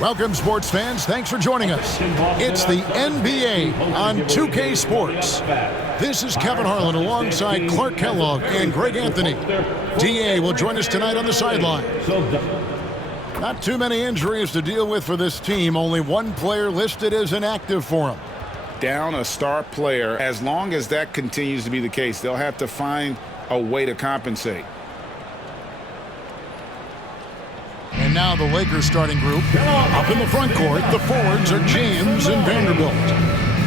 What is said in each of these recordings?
Welcome, sports fans. Thanks for joining us. It's the NBA on 2K Sports. This is Kevin Harlan alongside Clark Kellogg and Greg Anthony. DA will join us tonight on the sideline. Not too many injuries to deal with for this team. Only one player listed as inactive for them. Down a star player. As long as that continues to be the case, they'll have to find a way to compensate. And now the Lakers starting group. Up in the front court, the forwards are James and Vanderbilt.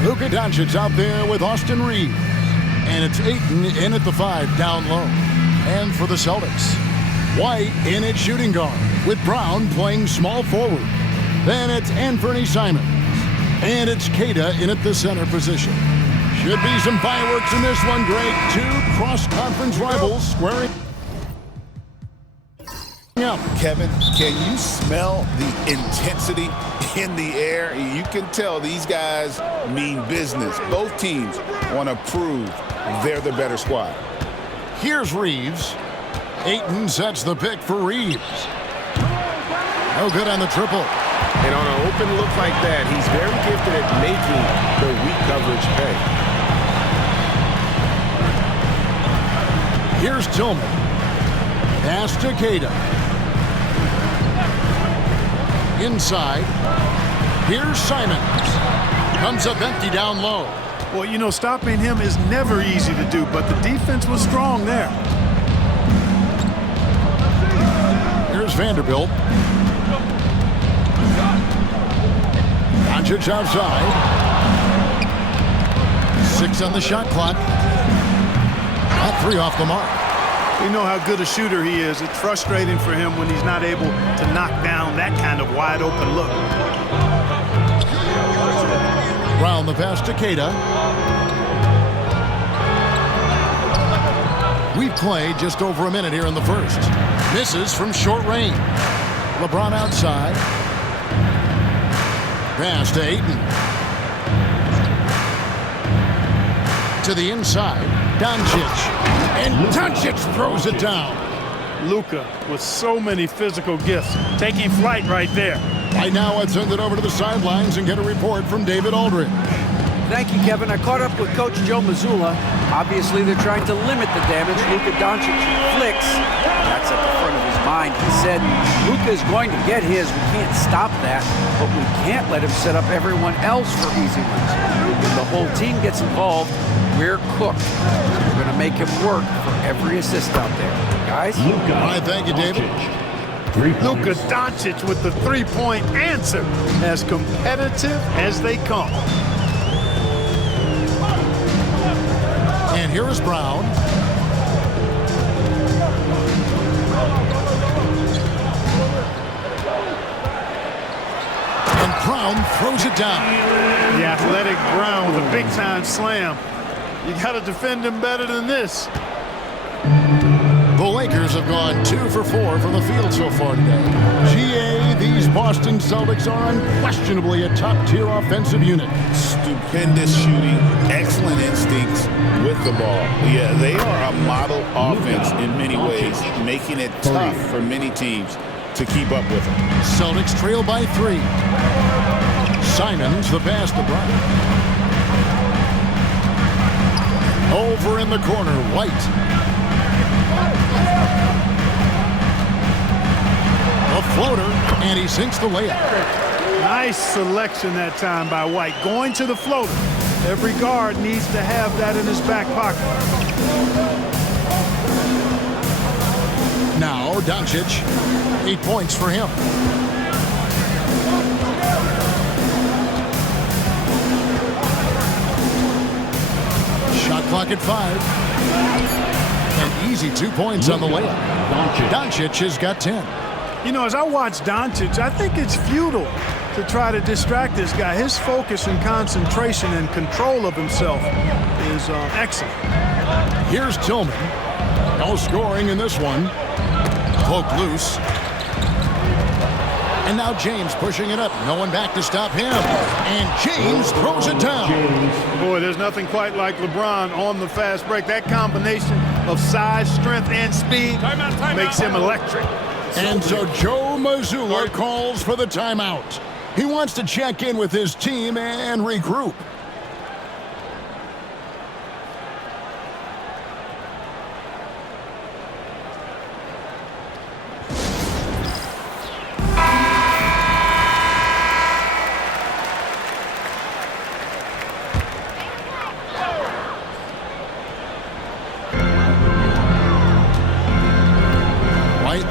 Luka Doncic out there with Austin Reeves. And it's Ayton in at the 5 down low. And for the Celtics, White in at shooting guard with Brown playing small forward. Then it's Anthony Simons. And it's Queta in at the center position. Should be some fireworks in this one, Greg. Two cross-conference rivals squaring up. Kevin, can you smell the intensity in the air? You can tell these guys mean business. Both teams want to prove they're the better squad. Here's Reeves. Ayton sets the pick for Reeves. No good on the triple. And on an open look like that, he's very gifted at making the weak coverage pay. Here's Tillman. Pass to Queta. Inside. Here's Simons. Comes up empty down low. Well, you know, stopping him is never easy to do, but the defense was strong there. Here's Vanderbilt. Doncic outside. 6 on the shot clock. Not 3 off the mark. You know how good a shooter he is. It's frustrating for him when he's not able to knock down that kind of wide open look. Brown the pass to Queta. We've played just over a minute here in the first. Misses from short range. LeBron outside. Pass to Ayton. To the inside. Doncic. And Doncic throws it down. Luka with so many physical gifts. Taking flight right there. Right now, I'd send it over to the sidelines and get a report from David Aldridge. Thank you, Kevin. I caught up with Coach Joe Mazzulla. Obviously, they're trying to limit the damage. Luka Doncic flicks. That's at the front of his mind. He said, Luka is going to get his. We can't stop that, but we can't let him set up everyone else for easy ones. When the whole team gets involved, we're cooked. We're going to make him work for every assist out there. Guys? All right, thank you, David. Luka Doncic with the three-point answer. As competitive as they come. And here is Brown. And Brown throws it down. The athletic Brown with a big-time slam. You got to defend him better than this. The Lakers have gone 2 for 4 from the field so far today. GA, these Boston Celtics are unquestionably a top-tier offensive unit. Stupendous shooting, excellent instincts with the ball. Yeah, they are a model offense in many ways, making it tough for many teams to keep up with them. Celtics trail by 3. Simons the pass to Brown. Over in the corner, White. A floater, and he sinks the layup. Nice selection that time by White. Going to the floater. Every guard needs to have that in his back pocket. Now, Doncic. 8 points for him. Shot clock at 5. An easy 2 points on the layup. Doncic has got 10. You know, as I watch Doncic, I think it's futile to try to distract this guy. His focus and concentration and control of himself is excellent. Here's Tillman. No scoring in this one. Poked loose. And now James pushing it up. No one back to stop him. And James throws it down. Boy, there's nothing quite like LeBron on the fast break. That combination of size, strength, and speed makes him electric. And so Joe Mazzulla calls for the timeout. He wants to check in with his team and regroup.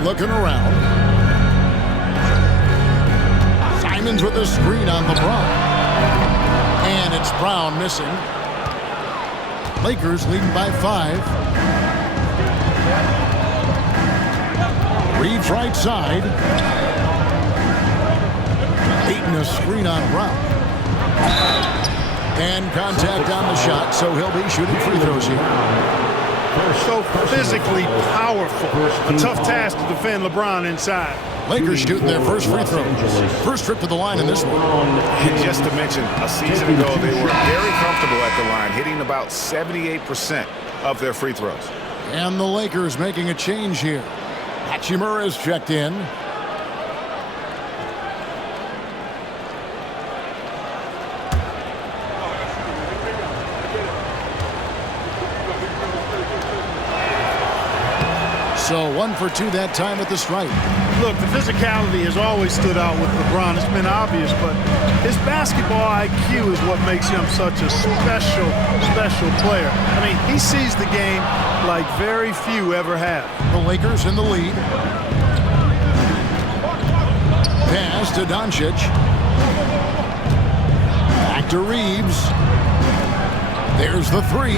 Looking around. Simons with a screen on LeBron. And it's Brown missing. Lakers leading by 5. Reeves right side. Ayton a screen on Brown. And contact on the shot, so he'll be shooting free throws here. So physically powerful. A tough task to defend LeBron inside. Lakers shooting their first free throws. First trip to the line in this one. And just to mention, a season ago, they were very comfortable at the line, hitting about 78% of their free throws. And the Lakers making a change here. Hachimura is checked in. So 1 for 2 that time at the stripe. Look, the physicality has always stood out with LeBron. It's been obvious, but his basketball IQ is what makes him such a special player. I mean, he sees the game like very few ever have. The Lakers in the lead. Pass to Doncic. Back to Reeves. There's the 3.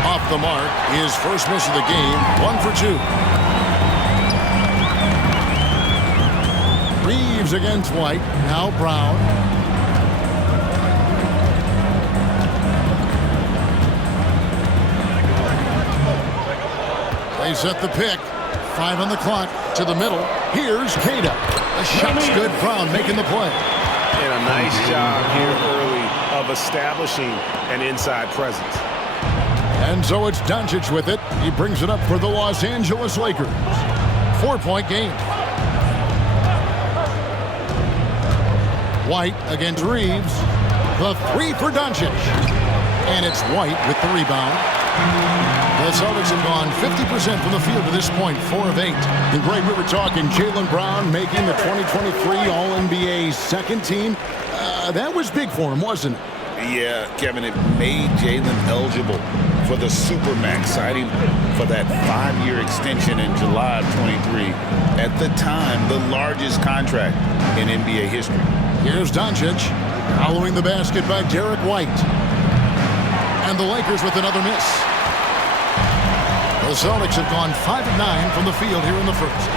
Off the mark, his first miss of the game, 1 for 2. Reeves against White, now Brown. They set the pick, 5 on the clock, to the middle. Here's Queta. The shot's good, Brown making the play. And a nice job here early of establishing an inside presence. And so it's Doncic with it. He brings it up for the Los Angeles Lakers. 4-point game. White against Reeves. The 3 for Doncic. And it's White with the rebound. The Celtics have gone 50% from the field to this point, 4 of 8. And Greg, we were talking Jaylen Brown making the 2023 All-NBA second team. That was big for him, wasn't it? Yeah, Kevin, it made Jaylen eligible for the Supermax, signing for that 5-year extension in July of 23. At the time, the largest contract in NBA history. Here's Doncic, following the basket by Derek White. And the Lakers with another miss. The Celtics have gone 5 of 9 from the field here in the first.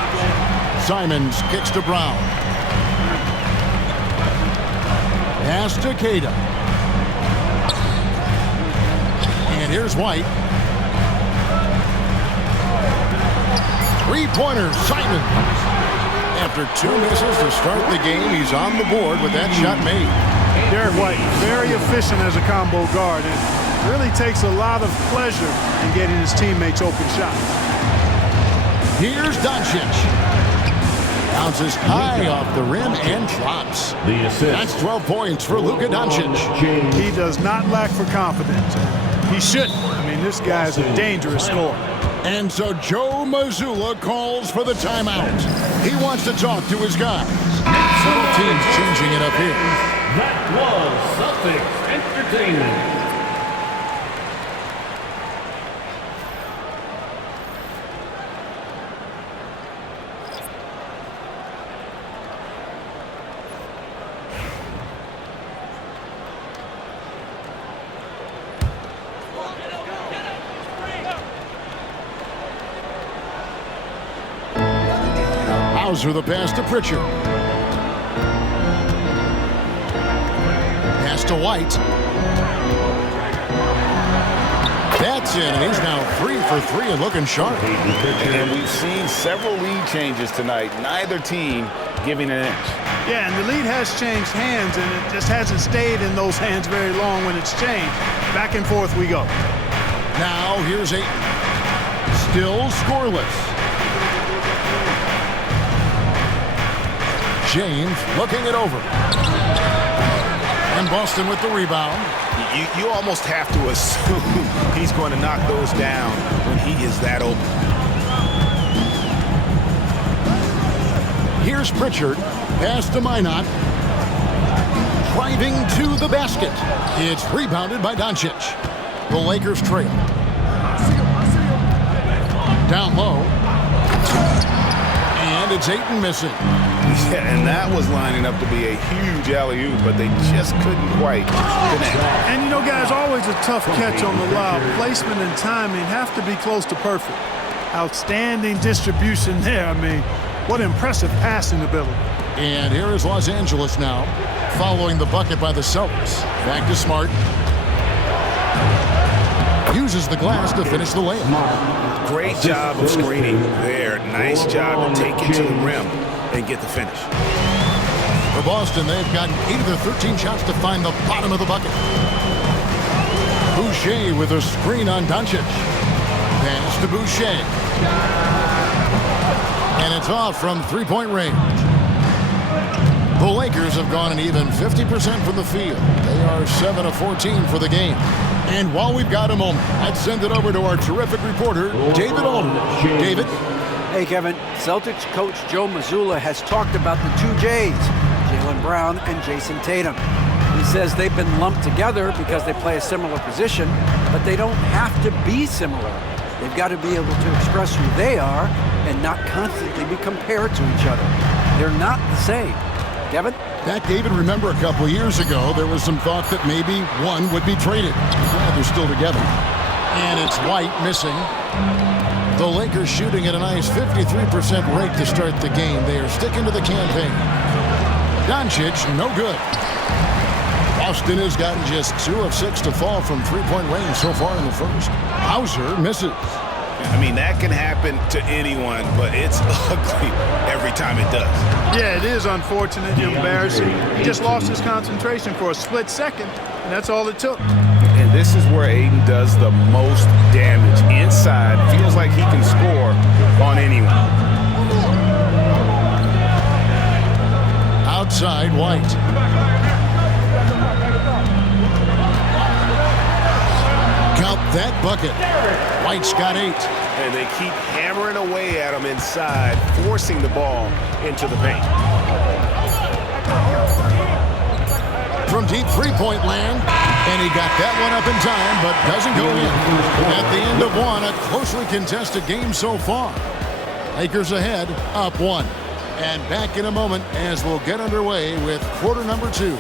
Simons kicks to Brown. Pass to Queta. And here's White. 3-pointer, Simons. After 2 misses to start the game, he's on the board with that shot made. Derek White, very efficient as a combo guard, and really takes a lot of pleasure in getting his teammates open shots. Here's Doncic. Bounces high off the rim and drops. The assist. That's 12 points for Luka Doncic. He does not lack for confidence. He shouldn't. I mean, this guy is a dangerous scorer. And so Joe Mazzulla calls for the timeout. He wants to talk to his guys. Several teams changing it up here. That was Celtics Entertainment. Hauser the pass to Pritchard. Pass to White. That's in, and he's now 3 for 3 and looking sharp. And we've seen several lead changes tonight. Neither team giving an inch. Yeah, and the lead has changed hands, and it just hasn't stayed in those hands very long when it's changed. Back and forth we go. Now here's Ayton. Still scoreless. James looking it over. And Boston with the rebound. You almost have to assume he's going to knock those down when he is that open. Here's Pritchard. Pass to Minot. Driving to the basket. It's rebounded by Doncic. The Lakers trail. Down low. And it's Ayton missing. Yeah, and that was lining up to be a huge alley-oop, but they just couldn't quite connect. And, you know, guys, always a tough catch on the lob. Placement and timing have to be close to perfect. Outstanding distribution there. I mean, what impressive passing ability. And here is Los Angeles now, following the bucket by the Celtics. Back to Smart. Uses the glass to finish the layup. Great job of screening there. Nice job to take it to the rim and get the finish. For Boston, they've gotten 8 of their 13 shots to find the bottom of the bucket. Boucher with a screen on Doncic. Pass to Boucher. And it's off from three-point range. The Lakers have gone an even 50% from the field. They are 7 of 14 for the game. And while we've got a moment, I'd send it over to our terrific reporter, David Aldridge. David? Hey, Kevin. Celtics coach Joe Mazzulla has talked about the two J's, Jaylen Brown and Jason Tatum. He says they've been lumped together because they play a similar position, but they don't have to be similar. They've got to be able to express who they are and not constantly be compared to each other. They're not the same. Kevin? That, David, remember a couple years ago, there was some thought that maybe one would be traded. Glad they're still together. And it's White missing. The Lakers shooting at a nice 53% rate to start the game. They are sticking to the campaign. Doncic, no good. Boston has gotten just 2 of 6 to fall from three-point range so far in the first. Hauser misses. I mean, that can happen to anyone, but it's ugly every time it does. Yeah, it is unfortunate, embarrassing. He just lost his concentration for a split second, and that's all it took. And this is where Ayton does the most damage. Inside, feels like he can score on anyone. Outside, White. Count that bucket. White's got 8. And they keep hammering away at him inside, forcing the ball into the paint. From deep three-point land, and he got that one up in time, but doesn't go in. At the end of one, a closely contested game so far. Lakers ahead, up 1. And back in a moment as we'll get underway with quarter number 2.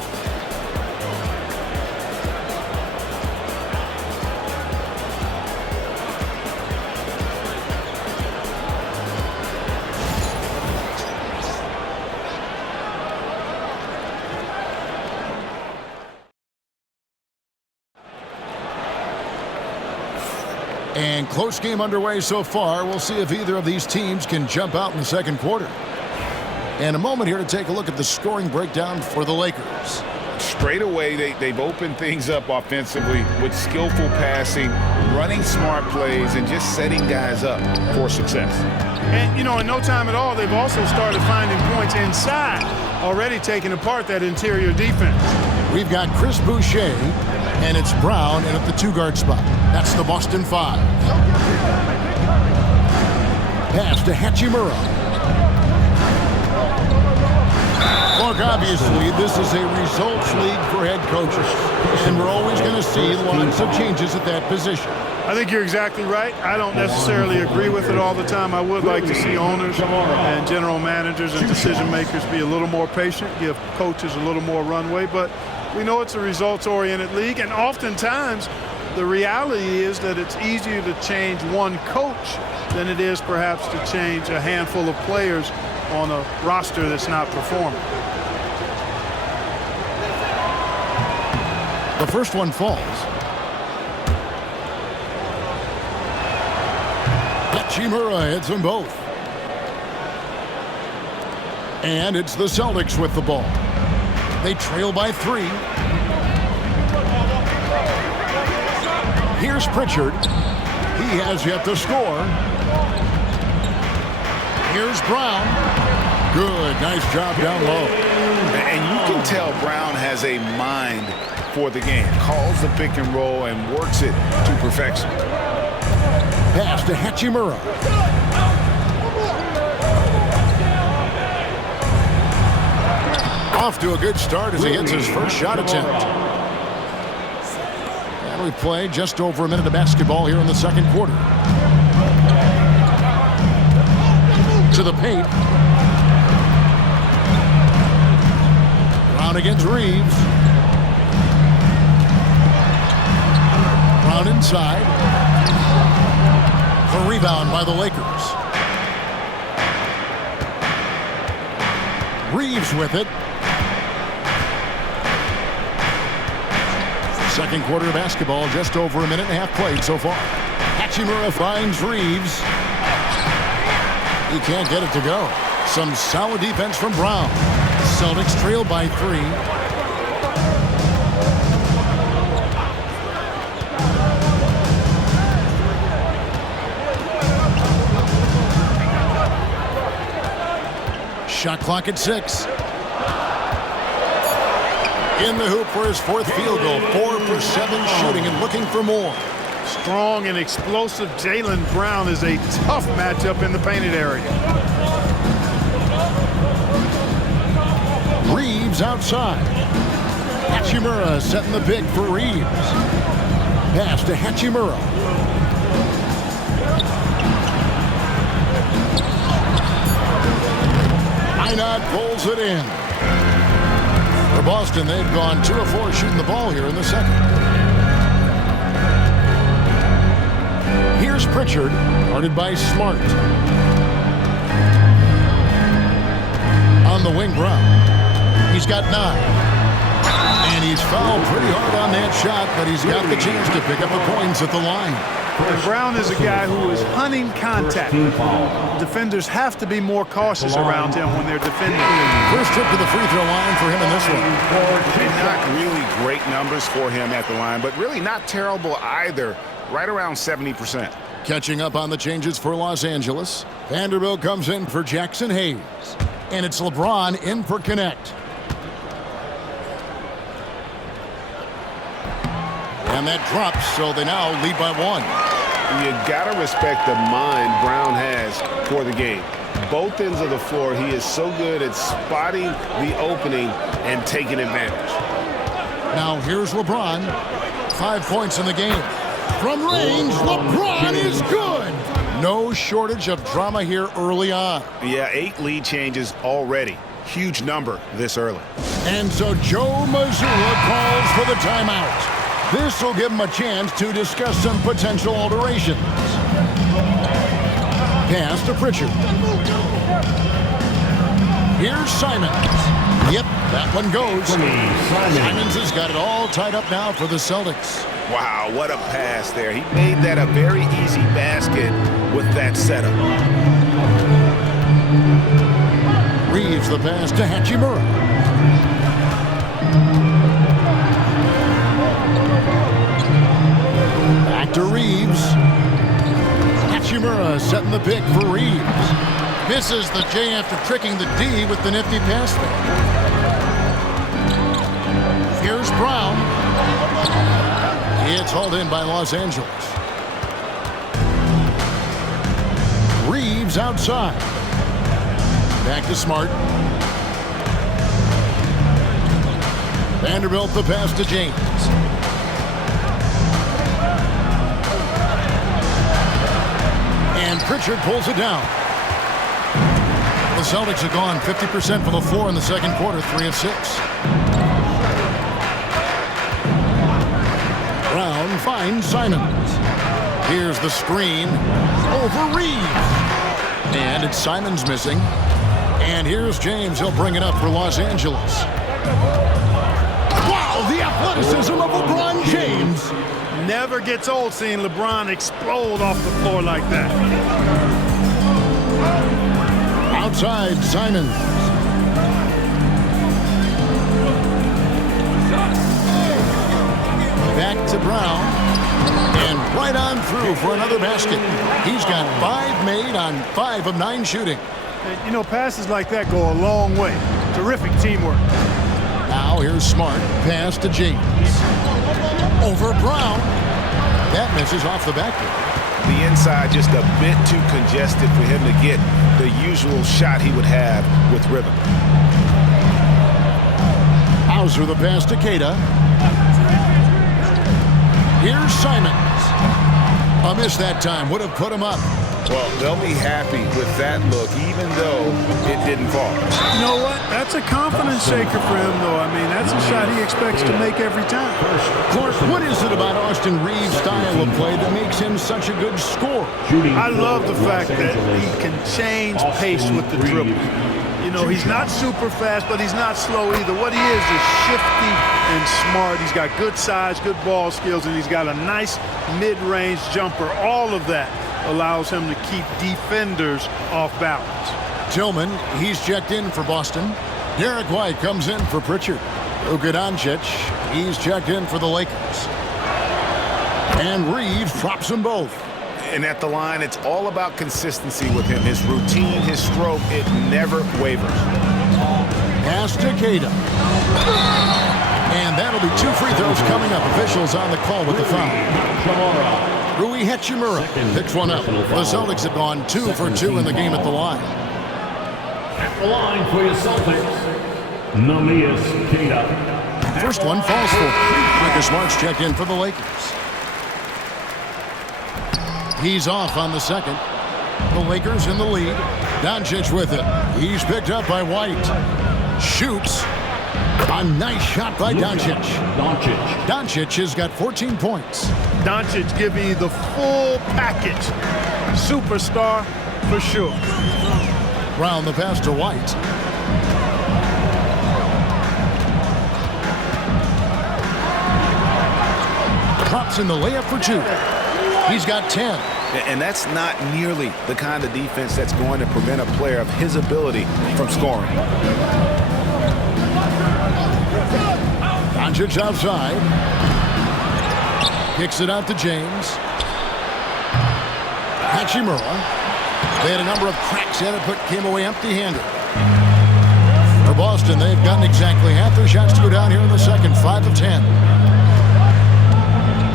And close game underway so far. We'll see if either of these teams can jump out in the second quarter. And a moment here to take a look at the scoring breakdown for the Lakers. Straight away, they've opened things up offensively with skillful passing, running smart plays, and just setting guys up for success. And, you know, in no time at all, they've also started finding points inside, already taking apart that interior defense. We've got Chris Boucher, and it's Brown in at the 2-guard spot. That's the Boston 5. Pass to Hachimura. Look, obviously, this is a results league for head coaches, and we're always going to see lots of changes at that position. I think you're exactly right. I don't necessarily agree with it all the time. I would like to see owners and general managers and decision makers be a little more patient, give coaches a little more runway, but we know it's a results-oriented league, and oftentimes the reality is that it's easier to change one coach than it is perhaps to change a handful of players on a roster that's not performing. The first one falls. Hachimura hits them both. And it's the Celtics with the ball. They trail by 3. Here's Pritchard. He has yet to score. Here's Brown. Good, nice job down low. And you can tell Brown has a mind for the game. Calls the pick and roll and works it to perfection. Pass to Hachimura. Off to a good start as he hits his first shot attempt. And we play just over a minute of basketball here in the second quarter. To the paint. Brown against Reeves. Brown inside. The rebound by the Lakers. Reeves with it. Second quarter of basketball, just over a minute and a half played so far. Hachimura finds Reeves. He can't get it to go. Some solid defense from Brown. Celtics trail by 3. Shot clock at 6. In the hoop for his 4th field goal. 4 for 7 shooting and looking for more. Strong and explosive Jaylen Brown is a tough matchup in the painted area. Reeves outside. Hachimura setting the pick for Reeves. Pass to Hachimura. Einat pulls it in. For Boston, they've gone 2 of 4 shooting the ball here in the second. Here's Pritchard, guarded by Smart. On the wing, Brown. He's got 9. And he's fouled pretty hard on that shot, but he's got the chance to pick up the points at the line. And Brown is a guy who is hunting contact. Defenders have to be more cautious around him when they're defending. First trip to the free throw line for him in this one. And not really great numbers for him at the line, but really not terrible either. Right around 70%. Catching up on the changes for Los Angeles. Vanderbilt comes in for Jackson Hayes. And it's LeBron in for Connect. And that drops, so they now lead by 1. You got to respect the mind Brown has for the game. Both ends of the floor, he is so good at spotting the opening and taking advantage. Now here's LeBron. 5 points in the game. From range, LeBron is good. No shortage of drama here early on. Yeah, 8 lead changes already. Huge number this early. And so Joe Mazzulla calls for the timeout. This will give him a chance to discuss some potential alterations. Pass to Pritchard. Here's Simons. Yep, that one goes. Simons has got it all tied up now for the Celtics. Wow, what a pass there. He made that a very easy basket with that setup. Reeves the pass to Hachimura. Back to Reeves. Hachimura setting the pick for Reeves. Misses the J after tricking the D with the nifty pass there. Here's Brown. It's hauled in by Los Angeles. Reeves outside. Back to Smart. Vanderbilt the pass to James. And Pritchard pulls it down. The Celtics have gone 50% from the floor in the second quarter, 3 of 6. Brown finds Simons. Here's the screen over Reeves. And it's Simons missing. And here's James. He'll bring it up for Los Angeles. Wow, the athleticism of LeBron James. Never gets old seeing LeBron explode off the floor like that. Outside, Simons. Back to Brown. And right on through for another basket. He's got 5 made on 5 of 9 shooting. And, you know, passes like that go a long way. Terrific teamwork. Now here's Smart. Pass to James. Over Brown. That misses off the back. The inside just a bit too congested for him to get the usual shot he would have with rhythm. Hauser the pass to Keita. Here's Simons. A miss that time. Would have put him up. Well, they'll be happy with that look, even though it didn't fall. You know what? That's a confidence shaker for him, though. I mean, that's a shot he expects to make every time. Clark, what is it about Austin Reeves' style of play that makes him such a good scorer? I love the fact that he can change pace with the dribble. You know, he's not super fast, but he's not slow either. What he is shifty and smart. He's got good size, good ball skills, and he's got a nice mid-range jumper. All of that allows him to keep defenders off balance. Tillman, he's checked in for Boston. Derek White comes in for Pritchard. Luka Doncic, he's checked in for the Lakers. And Reeves drops them both. And at the line, it's all about consistency with him. His routine, his stroke, it never wavers. Pass to Keita. And that'll be 2 free throws coming up. Officials on the call with the foul. Rui Hachimura picks one up. The Celtics have gone 2 for 2 in the game at the line. At the line for your Celtics, Neemias Queta. First one falls for Marcus Smart's checked in for the Lakers. He's off on the second. The Lakers in the lead. Doncic with it. He's picked up by White. Shoots. A nice shot by Doncic. Doncic has got 14 points. Doncic giving you the full package. Superstar for sure. Brown the pass to White. Drops in the layup for 2. He's got 10. And that's not nearly the kind of defense that's going to prevent a player of his ability from scoring. Doncic outside. Kicks it out to James. Hachimura. They had a number of cracks at it, but came away empty-handed. For Boston, they've gotten exactly half their shots to go down here in the second. 5 of 10.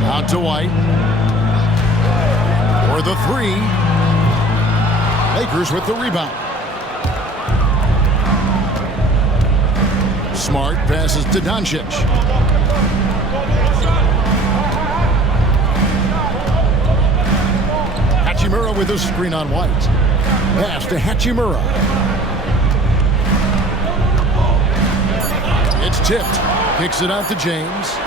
Out to White. For the 3. Lakers with the rebound. Smart passes to Doncic. Hachimura with a screen on White. Pass to Hachimura. It's tipped. Kicks it out to James.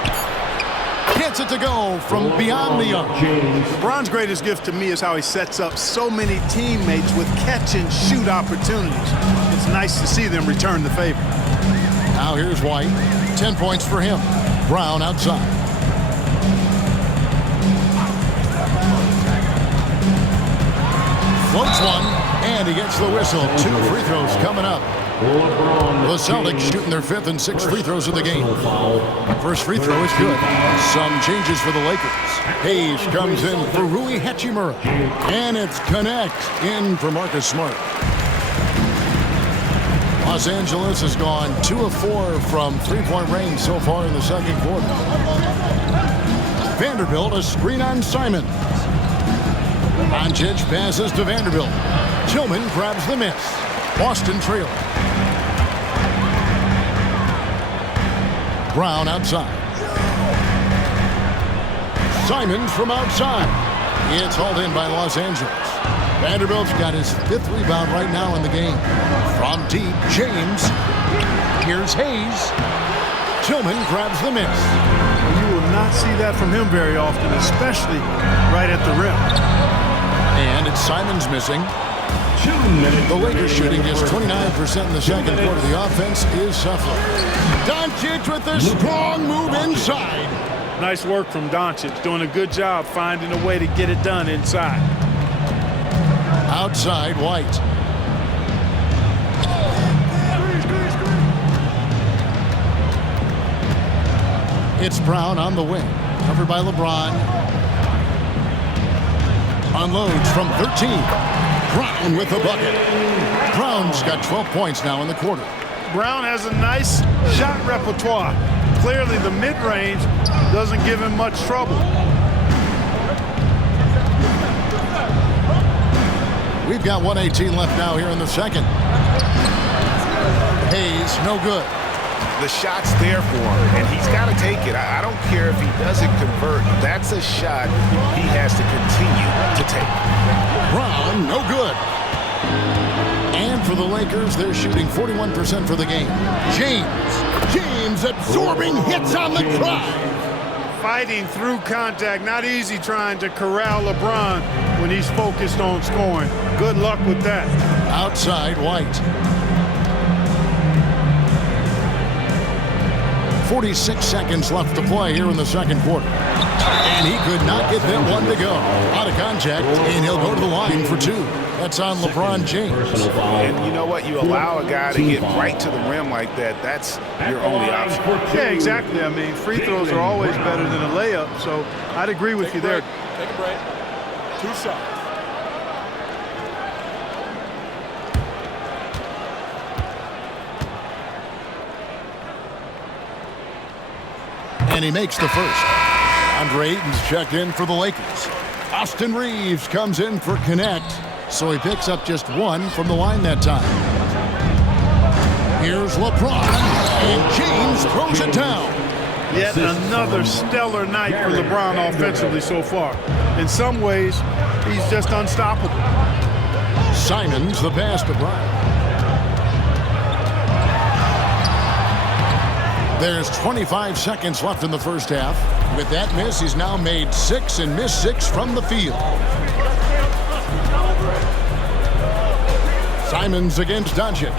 Gets it to go from beyond the arc. LeBron's greatest gift to me is how he sets up so many teammates with catch-and-shoot opportunities. It's nice to see them return the favor. Now here's White. 10 points for him. Brown outside. Floats one, and he gets the whistle. 2 free throws coming up. The Celtics shooting their 5th and 6th free throws of the game. First free throw is good. Some changes for the Lakers. Hayes comes in for Rui Hachimura. And it's Connect in for Marcus Smart. Los Angeles has gone 2 of 4 from 3-point range so far in the second quarter. Vanderbilt, a screen on Simon. Doncic passes to Vanderbilt. Tillman grabs the miss. Boston trail. Brown outside. Simons from outside. It's hauled in by Los Angeles. Vanderbilt's got his 5th rebound right now in the game. From deep, James. Here's Hayes. Tillman grabs the miss. You will not see that from him very often, especially right at the rim. And it's Simons missing. The Lakers shooting just 29% in the second quarter. The offense is suffering. Doncic with a strong move inside. Nice work from Doncic, doing a good job finding a way to get it done inside. Outside, White. It's Brown on the wing. Covered by LeBron. Unloads from 13. Brown with the bucket. Brown He's got 12 points now in the quarter. Brown has a nice shot repertoire. Clearly, the mid-range doesn't give him much trouble. We've got 1:18 left now here in the second. Hayes, no good. The shot's there for him, and he's got to take it. I don't care if he doesn't convert. That's a shot he has to continue to take. Brown, no good. And for the Lakers, they're shooting 41% for the game. James absorbing hits on the drive. Fighting through contact, not easy trying to corral LeBron when he's focused on scoring. Good luck with that. Outside White. 46 seconds left to play here in the second quarter. And he could not get that one to go. Out of contact, and he'll go to the line for two. That's on LeBron James. And you know what? You allow a guy to get right to the rim like that. That's your only option. Yeah, exactly. I mean, free throws are always better than a layup, so I'd agree with you there. Take a break. 2 shots. And he makes the first. Andre Ayton's checked in for the Lakers. Austin Reeves comes in for connect, so he picks up just one from the line that time. Here's LeBron, and James throws it down. Yet another stellar night for LeBron offensively so far. In some ways, he's just unstoppable. Simons the pass to Brown. There's 25 seconds left in the first half. With that miss, he's now made 6 and missed 6 from the field. Simons against Doncic.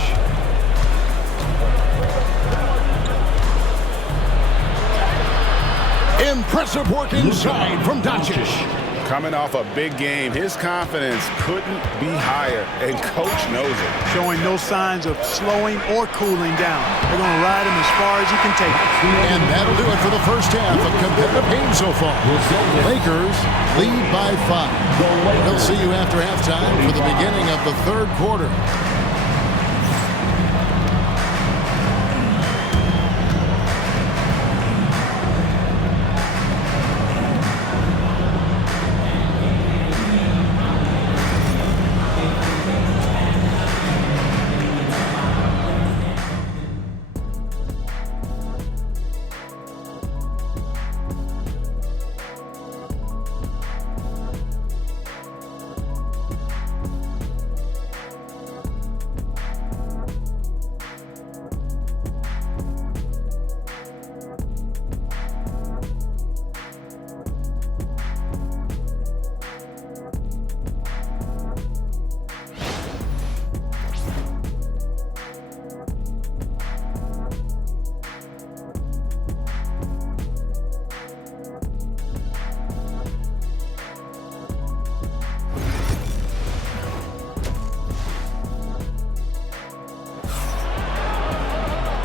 Impressive work inside from Doncic. Coming off a big game, his confidence couldn't be higher, and coach knows it. Showing no signs of slowing or cooling down. They're going to ride him as far as he can take it. And that'll do it for the first half of competitive game so far. Lakers lead by 5. We'll see you after halftime for the beginning of the third quarter.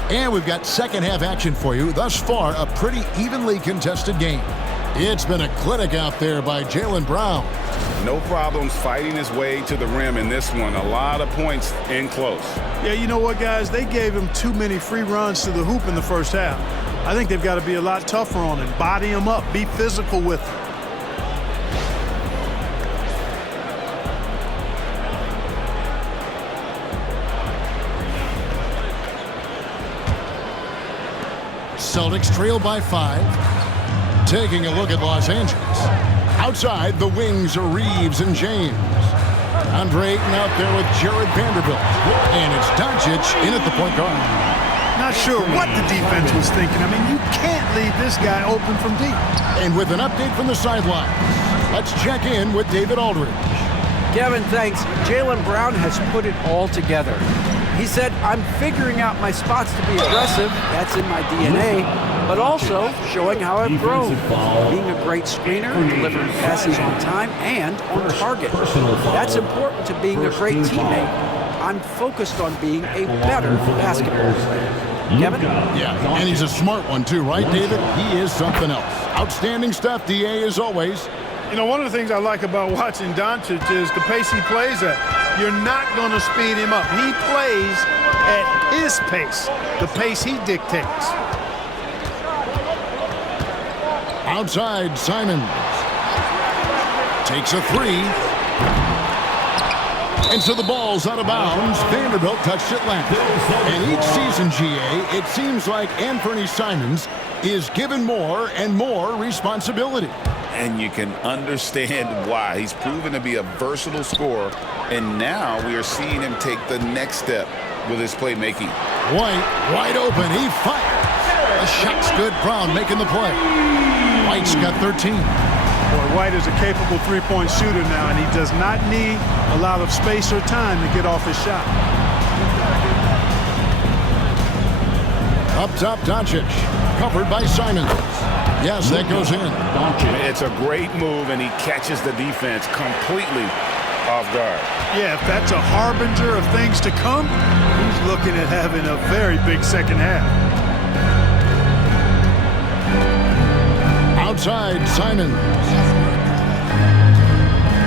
And we've got second half action for you. Thus far, a pretty evenly contested game. It's been a clinic out there by Jaylen Brown. No problems fighting his way to the rim in this one. A lot of points in close. Yeah, you know what, guys? They gave him too many free runs to the hoop in the first half. I think they've got to be a lot tougher on him. Body him up. Be physical with him. Celtics trail by 5. Taking a look at Los Angeles. Outside, the wings are Reeves and James. Andre Ayton out there with Jared Vanderbilt. And it's Doncic in at the point guard. Not sure what the defense was thinking. I mean, you can't leave this guy open from deep. And with an update from the sidelines, let's check in with David Aldridge. Kevin, thanks. Jaylen Brown has put it all together. He said, I'm figuring out my spots to be aggressive. That's in my DNA. But also showing how I've grown. Being a great screener, delivering passes on time and on target. That's important to being a great teammate. I'm focused on being a better basketball player. Kevin? Yeah, and he's a smart one too, right, David? He is something else. Outstanding stuff, DA, as always. You know, one of the things I like about watching Doncic is the pace he plays at. you're not going to speed him up. He plays at his pace, the pace he dictates. Outside, Simons takes a three. And so the ball's out of bounds. Vanderbilt touched it last. And each season, GA, it seems like Anthony Simons is given more and more responsibility. And you can understand why. He's proven to be a versatile scorer, and now we are seeing him take the next step with his playmaking. White, wide open. He fires. The shot's good. Brown making the play. White's got 13. Boy, White is a capable three-point shooter now, and he does not need a lot of space or time to get off his shot. Up top, Doncic. Covered by Simons. Yes, that goes in. It's a great move, and he catches the defense completely off guard. Yeah, if that's a harbinger of things to come, he's looking at having a very big second half. Outside, Simons.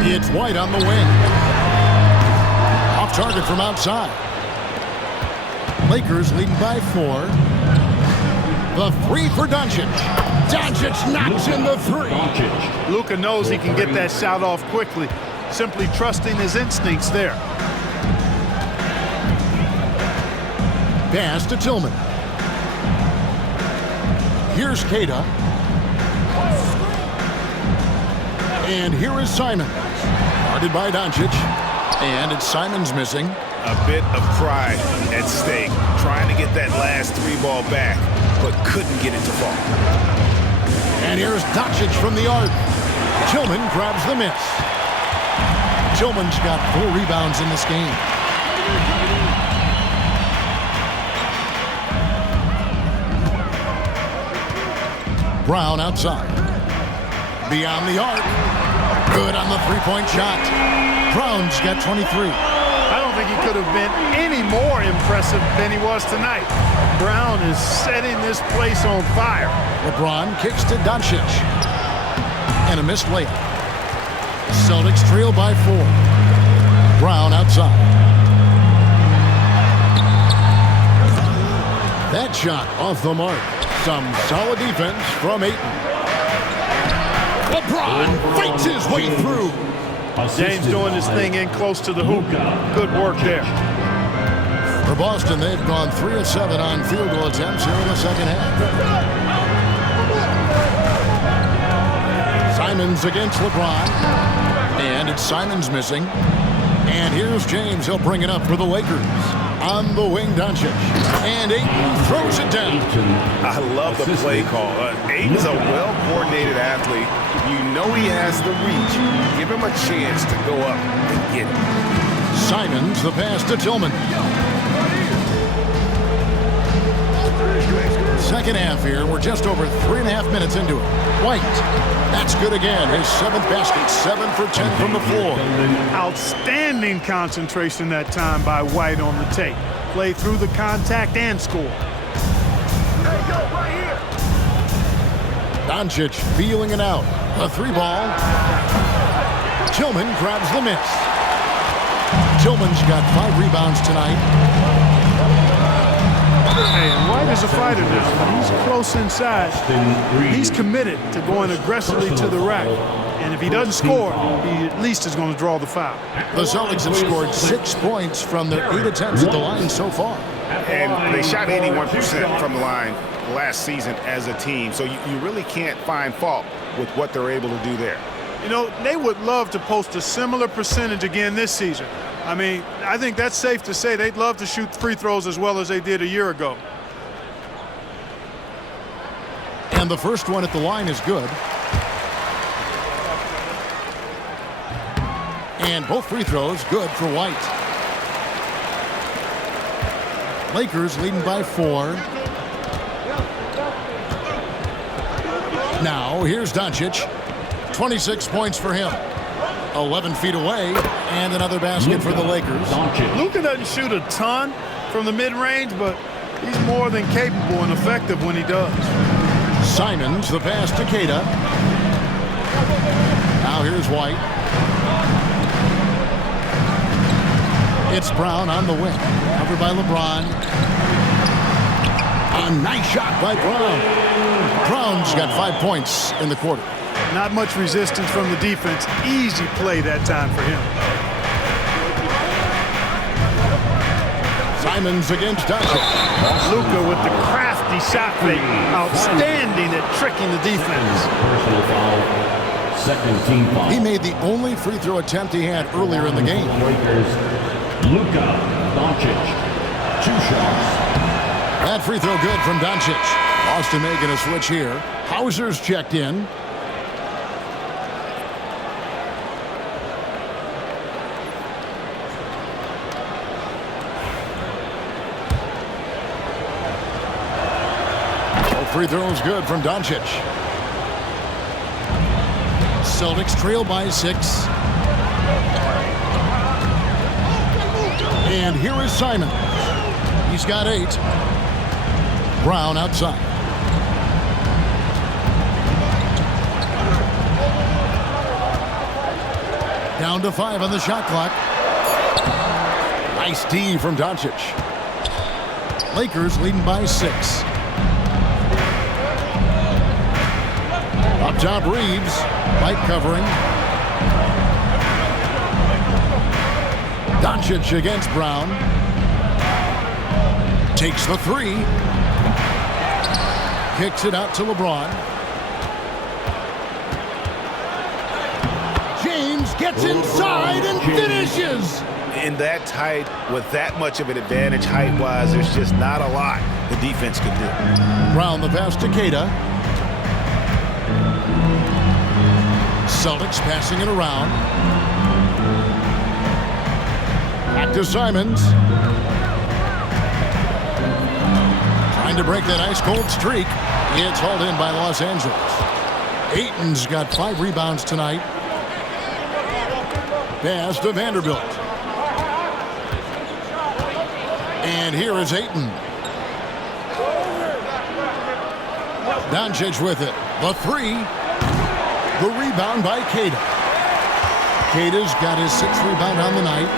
It's White on the wing. Off target from outside. Lakers leading by 4. The three for Doncic. Doncic knocks in the three. Luka knows he can get that shot off quickly, simply trusting his instincts there. Pass to Tillman. Here's Queta. And here is Simons. Guarded by Doncic. And it's Simons missing. A bit of pride at stake, trying to get that last three ball back, but couldn't get it to fall. And here's Doncic from the arc. Tillman grabs the miss. Tillman's got 4 rebounds in this game. Brown outside. Beyond the arc. Good on the three-point shot. Brown's got 23. I don't think he could have been any more impressive than he was tonight. Brown is setting this place on fire. LeBron kicks to Doncic. And a missed layup. Celtics trail by 4. Brown outside. That shot off the mark. Some solid defense from Ayton. LeBron fights his way through. James doing his thing in close to the hoop. Good work there. For Boston, they've gone 3 of 7 on field goal attempts here in the second half. Simons against LeBron. And it's Simons missing. And here's James. He'll bring it up for the Lakers. On the wing, Doncic. And Ayton throws it down. I love the play call. Ayton's a well-coordinated athlete. You know he has the reach. Give him a chance to go up and get it. Simons, the pass to Tillman. Second half here. We're just over 3.5 minutes into it. White. That's good again. His 7th basket. 7 for 10 from the floor. Outstanding concentration that time by White on the tape. Play through the contact and score. Doncic feeling it out. A 3-ball. Tillman grabs the miss. Tillman's got 5 rebounds tonight. Hey, and White is a fighter now. When he's close inside, he's committed to going aggressively to the rack. And if he doesn't score, he at least is going to draw the foul. The Celtics have scored 6 points from their 8 attempts at the line so far. And they shot 81% from the line last season as a team. So you really can't find fault with what they're able to do there. You know, they would love to post a similar percentage again this season. I mean, I think that's safe to say they'd love to shoot free throws as well as they did a year ago. And the first one at the line is good. And both free throws good for White. Lakers leading by 4. Now, here's Doncic. 26 points for him. 11 feet away, and another basket for the Lakers. Luka doesn't shoot a ton from the mid-range, but he's more than capable and effective when he does. Simons, the pass to Queta. Now here's White. It's Brown on the wing. Covered by LeBron. A nice shot by Brown. Brown's got 5 points in the quarter. Not much resistance from the defense. Easy play that time for him. Simons against Doncic. Luka with the crafty shot fake. Outstanding at tricking the defense. Personal foul. Second team foul. He made the only free throw attempt he had earlier in the game. Lakers. Luka Doncic. 2 shots. That free throw good from Doncic. Boston making a switch here. Hauser's checked in. Free throws good from Doncic. Celtics trail by 6. And here is Simon. He's got 8. Brown outside. Down to 5 on the shot clock. Nice D from Doncic. Lakers leading by 6. Up top, Reeves. Light covering. Doncic against Brown. Takes the 3. Kicks it out to LeBron. James gets inside and finishes. In that tight, with that much of an advantage height-wise, there's just not a lot the defense can do. Brown the pass to Keita. Celtics passing it around. Back to Simons. Trying to break that ice-cold streak. It's hauled in by Los Angeles. Ayton's got 5 rebounds tonight. Pass to Vanderbilt. And here is Ayton. Doncic with it. The 3. The rebound by Keita. Keita's got his 6th rebound on the night.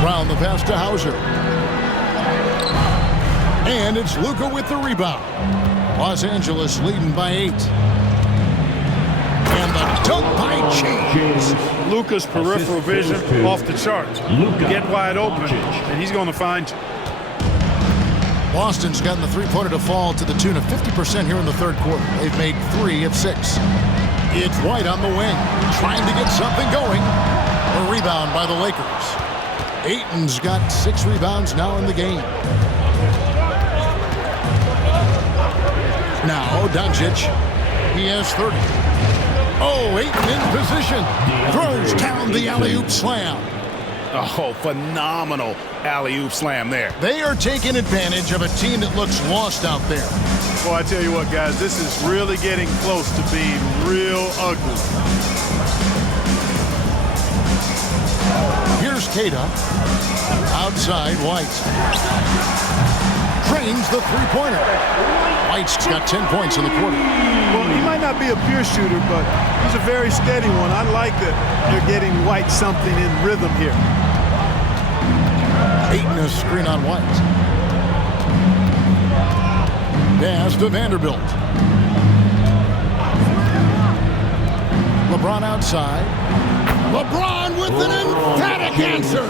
Brown the pass to Hauser. And it's Luka with the rebound. Los Angeles leading by 8. And the dunk by James. Luka's peripheral vision off the charts. Get wide open, and he's going to find you. Boston's gotten the three-pointer to fall to the tune of 50% here in the third quarter. They've made 3 of 6. It's White on the wing, trying to get something going. A rebound by the Lakers. Ayton's got 6 rebounds now in the game. Now Doncic, he has 30. Oh, Ayton in position. Throws down the alley-oop slam. Oh, phenomenal alley-oop slam there. They are taking advantage of a team that looks lost out there. Well, I tell you what, guys, this is really getting close to being real ugly. Here's Keita. Outside, White. Drains the three-pointer. White's got 10 points in the quarter. Well, he might not be a pure shooter, but he's a very steady one. I like that they're getting White something in rhythm here. Ayton a screen on White. Pass to Vanderbilt. LeBron outside. LeBron with an emphatic answer.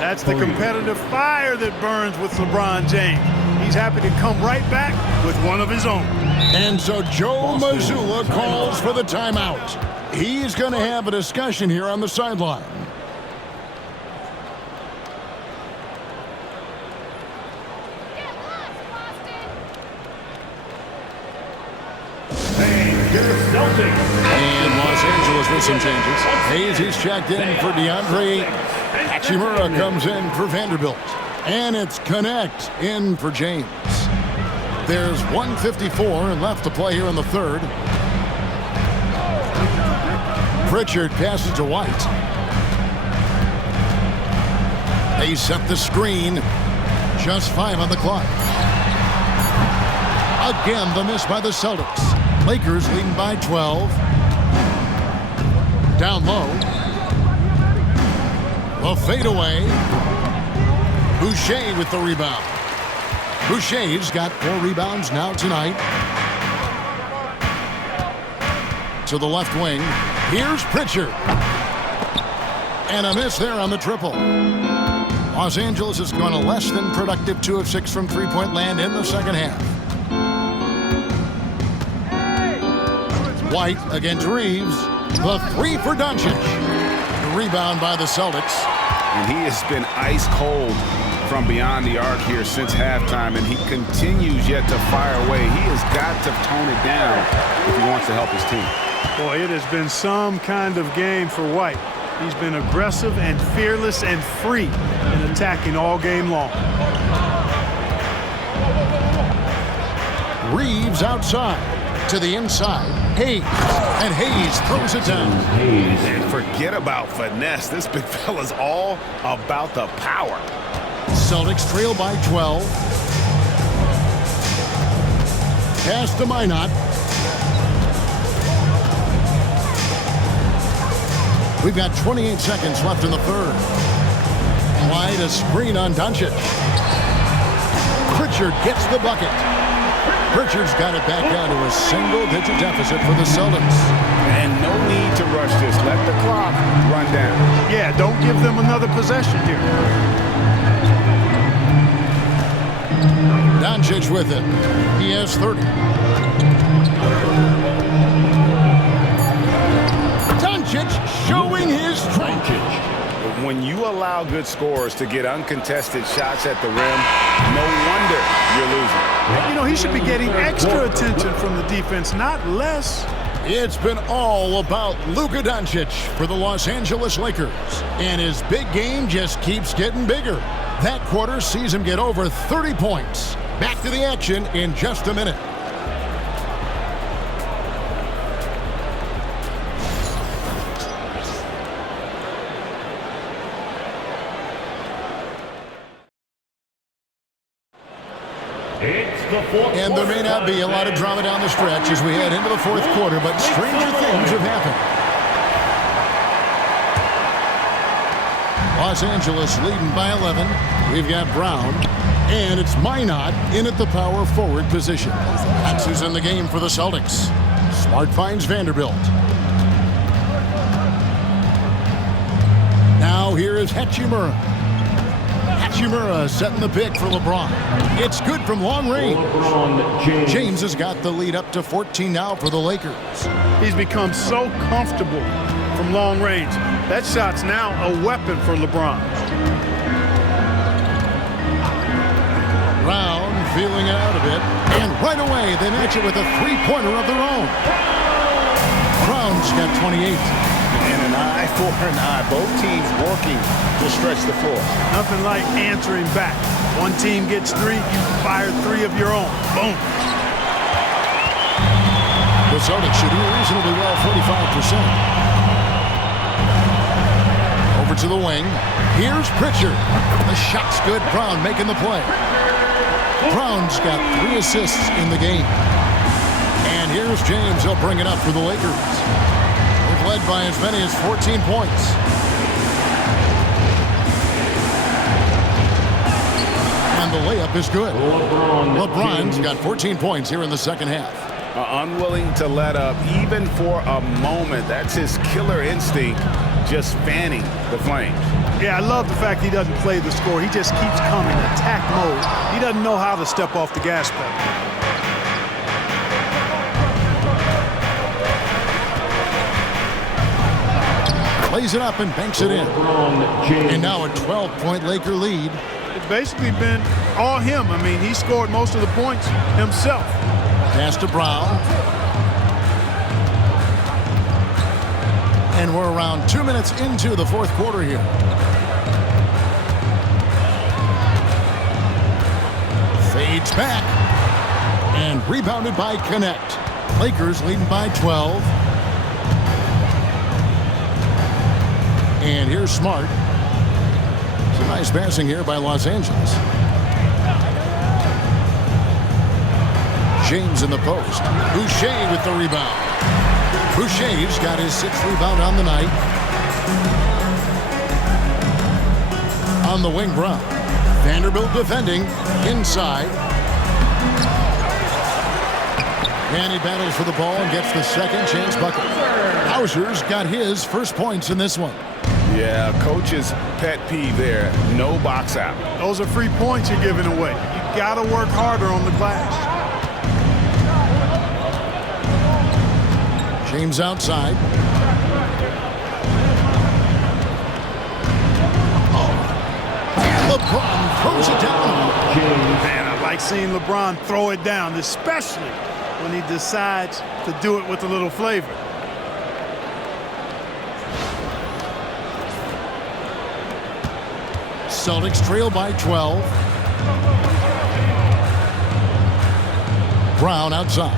That's the competitive fire that burns with LeBron James. He's happy to come right back with one of his own. And so Joe Mazzulla calls for the timeout. He's going to have a discussion here on the sideline. And Los Angeles with some changes. Hayes, he's checked in for DeAndre. Hachimura comes in for Vanderbilt. And it's Connect in for James. There's 1:54 left to play here in the third. Pritchard passes to White. They set the screen. Just 5 on the clock. Again, the miss by the Celtics. Lakers leading by 12. Down low. The fadeaway. Boucher with the rebound. Boucher's got 4 rebounds now tonight. To the left wing. Here's Pritchard. And a miss there on the triple. Los Angeles has gone a less than productive 2 of 6 from three-point land in the second half. White against Reeves. The 3 for Doncic. The rebound by the Celtics. And he has been ice cold from beyond the arc here since halftime, and he continues yet to fire away. He has got to tone it down if he wants to help his team. Boy, it has been some kind of game for White. He's been aggressive and fearless and free in attacking all game long. Reeves outside. To the inside. Hayes. And Hayes throws it down. And forget about finesse. This big fella's all about the power. Celtics trail by 12. Pass to Minot. We've got 28 seconds left in the third. Wide a screen on Doncic. Pritchard gets the bucket. Pritchard's got it back down to a single-digit deficit for the Celtics. And no need to rush this. Let the clock run down. Yeah, don't give them another possession here. Doncic with it. He has 30. Doncic showing his strength. When you allow good scorers to get uncontested shots at the rim, no wonder you're losing. You know, he should be getting extra attention from the defense, not less. It's been all about Luka Doncic for the Los Angeles Lakers. And his big game just keeps getting bigger. That quarter sees him get over 30 points. Back to the action in just a minute. And there may not be a lot of drama down the stretch as we head into the fourth quarter, but stranger things have happened. Los Angeles leading by 11. We've got Brown, and it's Minot in at the power forward position. That's who's in the game for the Celtics. Smart finds Vanderbilt. Now here is Hachimura. Hachimura setting the pick for LeBron. It's good from long range. James has got the lead up to 14 now for the Lakers. He's become so comfortable from long range. That shot's now a weapon for LeBron. Brown feeling it out a bit. And right away, they match it with a three-pointer of their own. Brown's got 28. And an eye for an eye. Both teams working to stretch the floor. Nothing like answering back. One team gets 3, you fire 3 of your own. Boom. The Celtics shooting reasonably well, 45%. Over to the wing. Here's Pritchard. The shot's good. Brown making the play. Brown's got 3 assists in the game. And here's James. He'll bring it up for the Lakers. They've led by as many as 14 points. And the layup is good. LeBron's got 14 points here in the second half. Unwilling to let up even for a moment. That's his killer instinct, just fanning the flames. Yeah, I love the fact he doesn't play the score. He just keeps coming, attack mode. He doesn't know how to step off the gas pedal. Lays it up and banks it in. And now a 12-point Laker lead. It's basically been all him. I mean, he scored most of the points himself. Pass to Brown. And we're around 2 minutes into the fourth quarter here. Fades back. And rebounded by Connect. Lakers leading by 12. And here's Smart. Some nice passing here by Los Angeles. James in the post. Boucher with the rebound. Boucher's got his 6th rebound on the night. On the wing, Brown. Vanderbilt defending inside. And he battles for the ball and gets the second chance bucket. Hauser's got his first points in this one. Yeah, coach's pet peeve there. No box out. Those are free points you're giving away. You got to work harder on the glass. James outside. LeBron throws it down. Man, I like seeing LeBron throw it down, especially when he decides to do it with a little flavor. Celtics trail by 12. Brown outside.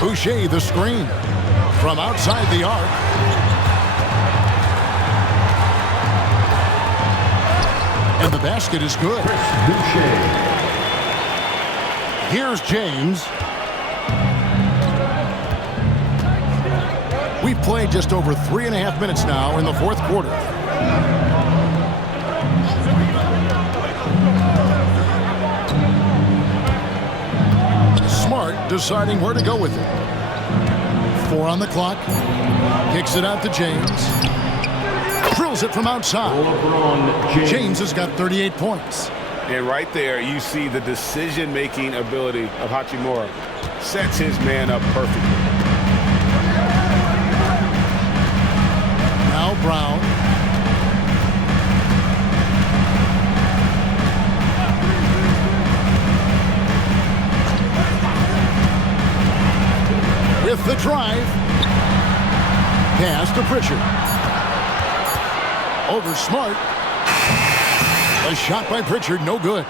Boucher the screen from outside the arc. And the basket is good. Here's James. We've played just over 3.5 minutes now in the fourth quarter. Smart deciding where to go with it. 4 on the clock. Kicks it out to James. Drills it from outside. James has got 38 points. And right there, you see the decision-making ability of Hachimura. Sets his man up perfectly. Now Brown. With the drive. Pass to Pritchard. Over Smart. A shot by Pritchard, no good.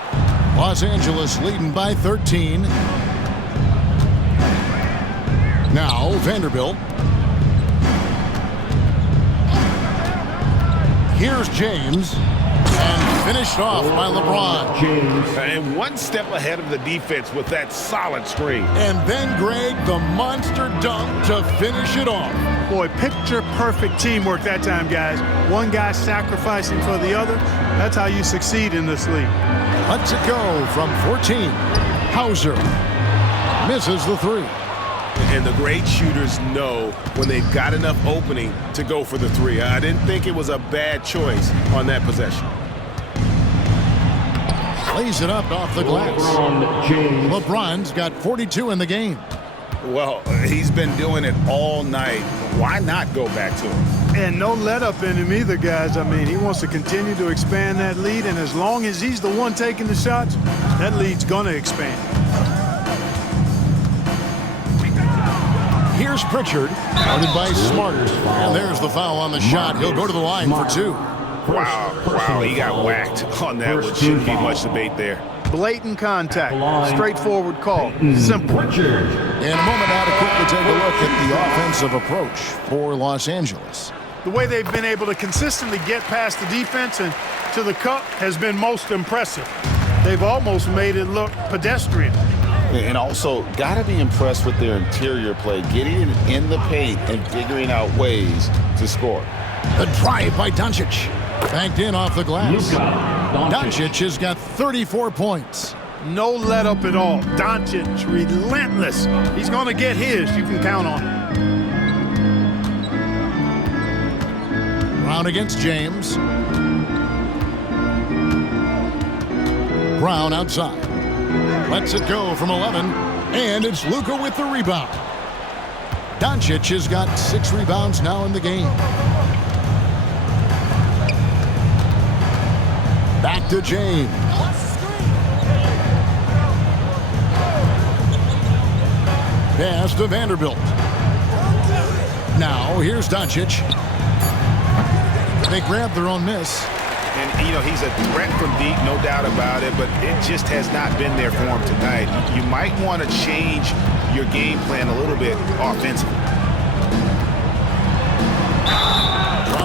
Los Angeles leading by 13. Now Vanderbilt. Here's James. And finished off by LeBron. And one step ahead of the defense with that solid screen. And then Greg, the monster dunk to finish it off. Boy, picture-perfect teamwork that time, guys. One guy sacrificing for the other. That's how you succeed in this league. Lets it go from 14. Hauser misses the 3. And the great shooters know when they've got enough opening to go for the 3. I didn't think it was a bad choice on that possession. Lays it up off the glass. LeBron's got 42 in the game. Well, he's been doing it all night. Why not go back to him? And no let up in him either, guys. I mean, he wants to continue to expand that lead, and as long as he's the one taking the shots, that lead's going to expand. Here's Pritchard, guarded by Smart. And there's the foul on the shot. He'll go to the line for 2. Wow, he got whacked on that one. Shouldn't be much debate there. Blatant contact, straightforward call, simple. In a moment now to quickly take a look at the offensive approach for Los Angeles. The way they've been able to consistently get past the defense and to the cup has been most impressive. They've almost made it look pedestrian. And also, got to be impressed with their interior play, getting in the paint and figuring out ways to score. The drive by Doncic. Banked in off the glass. Doncic has got 34 points. No let up at all. Doncic, relentless. He's going to get his. You can count on it. Brown against James. Brown outside. Lets it go from 11. And it's Luka with the rebound. Doncic has got 6 rebounds now in the game. Back to James. Pass to Vanderbilt. Now here's Doncic. They grab their own miss. And, you know, he's a threat from deep, no doubt about it, but it just has not been there for him tonight. You might want to change your game plan a little bit offensively.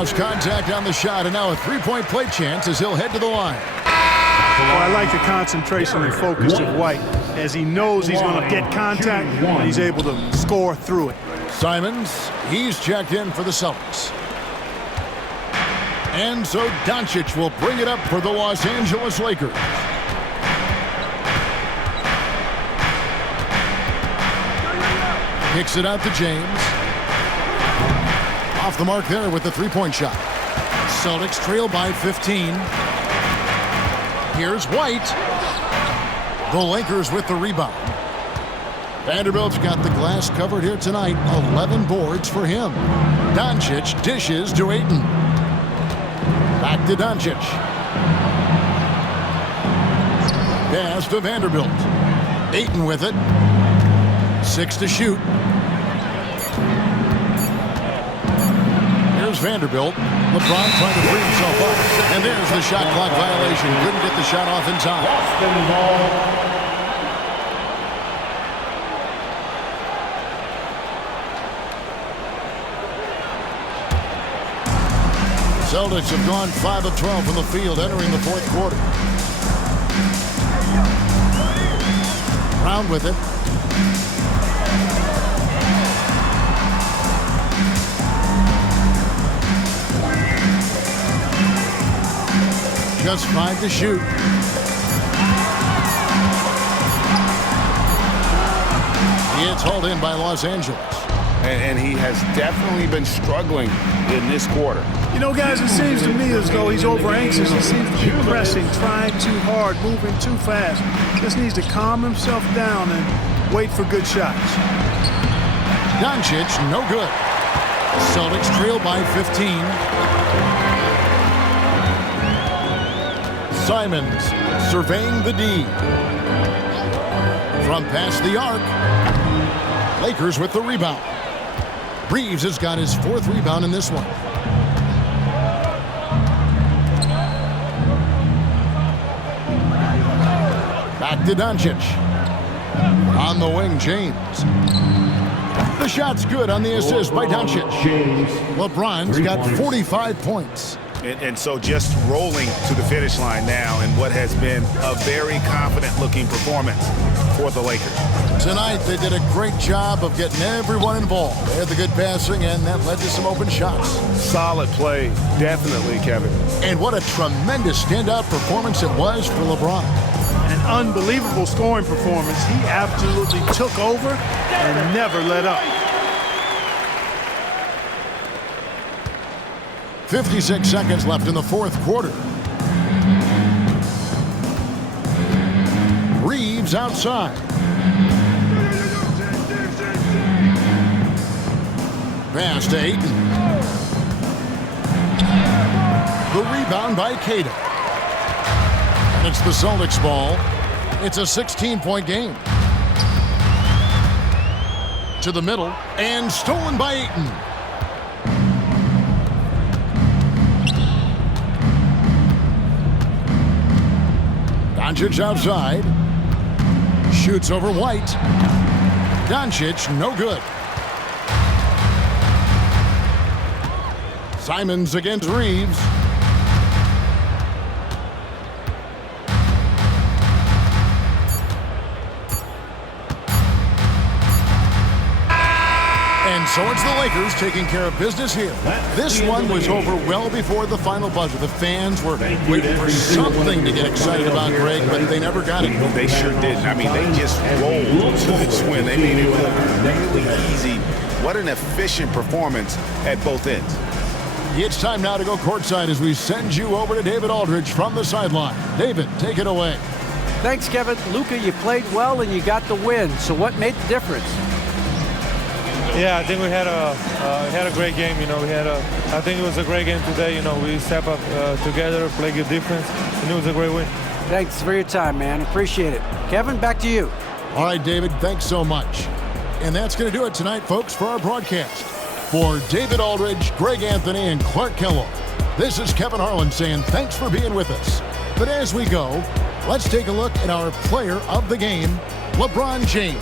Draws contact on the shot, and now a three-point play chance as he'll head to the line. Well, I like the concentration and focus of White, as he knows he's going to get contact and he's able to score through it. Simons, he's checked in for the Celtics. And so Doncic will bring it up for the Los Angeles Lakers. Kicks it out to James. Off the mark there with the three-point shot. Celtics trail by 15. Here's White. The Lakers with the rebound. Vanderbilt's got the glass covered here tonight. 11 boards for him. Doncic dishes to Ayton. Back to Doncic. Pass to Vanderbilt. Ayton with it. 6 to shoot. Here's Vanderbilt. LeBron trying to free himself up. And there's the shot clock violation. Couldn't get the shot off in time. Celtics have gone 5 of 12 from the field entering the fourth quarter. Brown with it. Just 5 to shoot. It's hauled in by Los Angeles. And he has definitely been struggling in this quarter. You know, guys, it seems to me as though he's over-anxious. He seems to be pressing, trying too hard, moving too fast. Just needs to calm himself down and wait for good shots. Doncic, no good. Celtics trail by 15. Simons surveying the D. From past the arc. Lakers with the rebound. Reeves has got his 4th rebound in this one. Back to Doncic. On the wing, James. The shot's good on the assist by Doncic. LeBron's got 45 points. And so just rolling to the finish line now in what has been a very confident-looking performance for the Lakers. Tonight, they did a great job of getting everyone involved. They had the good passing, and that led to some open shots. Solid play, definitely, Kevin. And what a tremendous standout performance it was for LeBron. An unbelievable scoring performance. He absolutely took over and never let up. 56 seconds left in the fourth quarter. Reeves outside. Pass to Ayton. The rebound by Cato. And it's the Celtics ball. It's a 16-point game. To the middle, and stolen by Ayton. Doncic outside. Shoots over White. Doncic, no good. Simons against Reeves. And so it's the Lakers taking care of business here. This one was over well before the final buzzer. The fans were waiting for something to get excited about, Greg, but they never got it. They sure didn't. I mean, they just rolled to this win. They made it look really easy. What an efficient performance at both ends. It's time now to go courtside as we send you over to David Aldridge from the sideline. David, take it away. Thanks, Kevin. Luka, you played well and you got the win. So what made the difference? Yeah, I think we had a great game. You know, I think it was a great game today. You know, we step up together, play good defense, and it was a great win. Thanks for your time, man. Appreciate it. Kevin, back to you. All right, David, thanks so much. And that's going to do it tonight, folks, for our broadcast. For David Aldridge, Greg Anthony, and Clark Kellogg, this is Kevin Harlan saying thanks for being with us. But as we go, let's take a look at our player of the game, LeBron James.